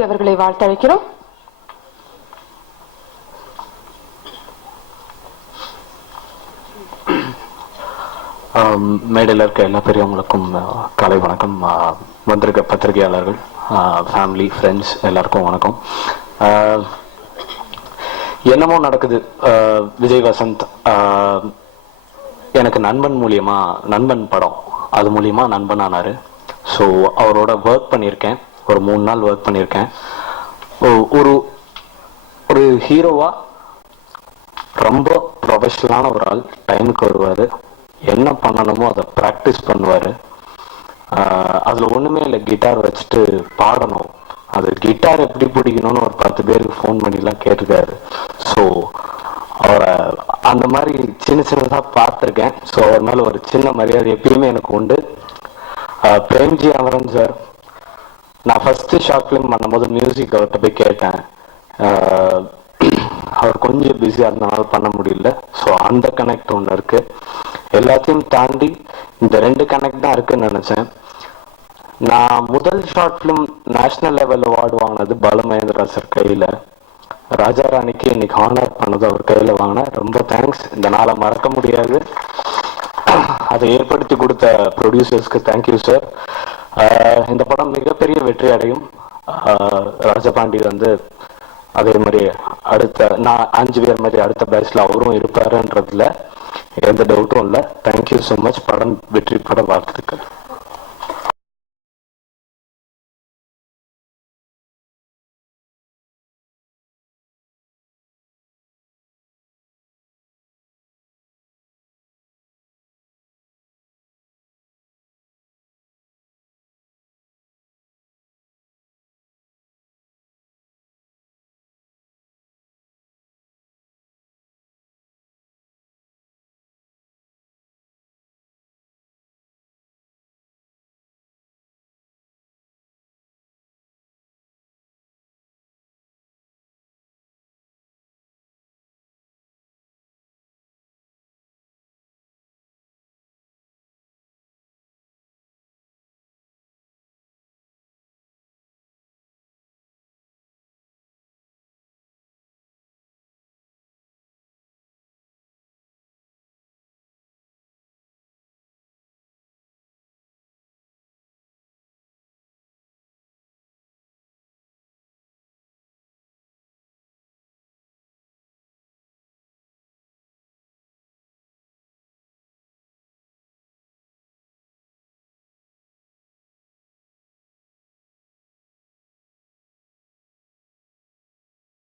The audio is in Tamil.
அவர்களை வாழ்த்தழைக்கிறோம். மேடையில் இருக்க எல்லா பெரியவங்களுக்கும் காலை வணக்கம். வந்திருக்க பத்திரிகையாளர்கள், ஃபேமிலி, ஃப்ரெண்ட்ஸ் எல்லாருக்கும் வணக்கம். என்னமோ நடக்குது. விஜய் வசந்த் எனக்கு நண்பன் படம் அது மூலியமா நண்பன் ஆனாரு. ஸோ அவரோட ஒர்க் பண்ணியிருக்கேன். ஒரு 3 நாள் ஒர்க் பண்ணியிருக்கேன். ஒரு ஒரு ஹீரோவா ரொம்ப ப்ரொஃபஷனலான ஒரு ஆள். டைமுக்கு வருவார், என்ன பண்ணணுமோ அதை ப்ராக்டிஸ் பண்ணுவார். அதில் ஒன்றுமே இல்லை, கிட்டார் வச்சுட்டு பாடணும். அது கிட்டார் எப்படி பிடிக்கணும்னு ஒரு 10 பேருக்கு ஃபோன் பண்ணிலாம் கேட்டிருக்காரு. ஸோ அவரை அந்த மாதிரி சின்னதாக பார்த்துருக்கேன். ஸோ அவர் மேலே ஒரு சின்ன மரியாதை எப்பயுமே எனக்கு உண்டு. பிரேம்ஜி அமரன் சார், நான் ஃபஸ்ட்டு ஷார்ட் ஃபிலிம் பண்ணும்போது மியூசிக் அவர்கிட்ட போய் கேட்டேன். அவர் கொஞ்சம் பிஸியாக இருந்தனால பண்ண முடியல. ஸோ அந்த கனெக்ட் ஒன்று இருக்குது. எல்லாத்தையும் தாண்டி இந்த 2 கனெக்ட் தான் இருக்குன்னு நினச்சேன். நான் முதல் short film national level award வாங்கினது பாலுமகேந்திரா சார் கையில். ராஜாராணிக்கு இன்னைக்கு ஹானர் பண்ணது அவர் கையில் வாங்கினேன். ரொம்ப தேங்க்ஸ். இந்த நாளை மறக்க முடியாது. அதை ஏற்படுத்தி கொடுத்த ப்ரொடியூசர்ஸ்க்கு தேங்க்யூ சார். இந்த படம் மிகப்பெரிய வெற்றி அடையும். ராஜபாண்டி அதே மாதிரி நான் 5 பேர் மாதிரி அடுத்த பேட்ச்ல அவரும் இருப்பாருன்றதுல எந்த டவுட்டும் இல்லை. Thank you so much. படம் வெற்றி பட வாழ்த்துக்கள்.